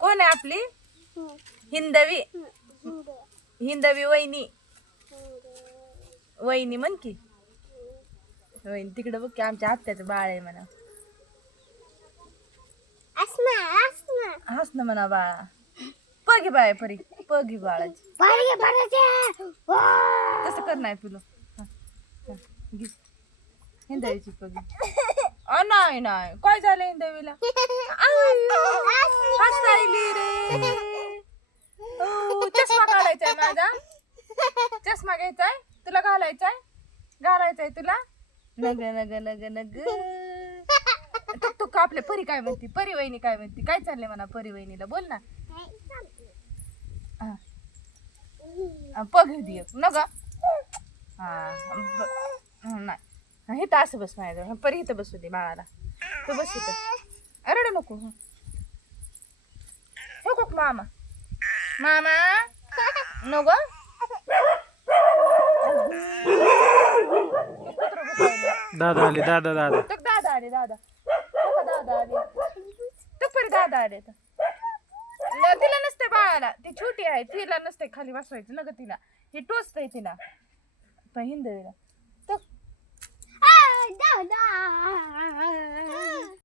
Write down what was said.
कोण आहे आपली हिंदवी हिंदवी वहिनी वहिनी म्हण की वहिनी तिकडे बघ की आमच्या आत्याचं बाळ आहे म्हणा हस ना म्हणा बाळा पगी बाळ परी पगी बाळाची तसं कर नाही तुला हिंदवीची पगी नाही नाही काय झालं हिंदवीला हसायली रे चष्मा काढायचाय माझा चष्मा घ्यायचाय तुला घालायचाय तुला नग नग नग नग तू का आपल्या परी काय म्हणती परी वहिनी काय म्हणती काय चाललंय म्हणा परी वहिनीला बोल ना पग दे नग नाही इथं असं बस माझ्या परी इथं बसू दे बाळाला तू बस इथं रडू नको हो का मामा मामा नको दादा आले दादा दादा तो दादा आले दादा तो परी दादा आले तिला नसते बाळाला ती छोटी आहे तिला नसते खाली बसवायचं न ग तिला हे टोचतंय तिला पण हिंदवीला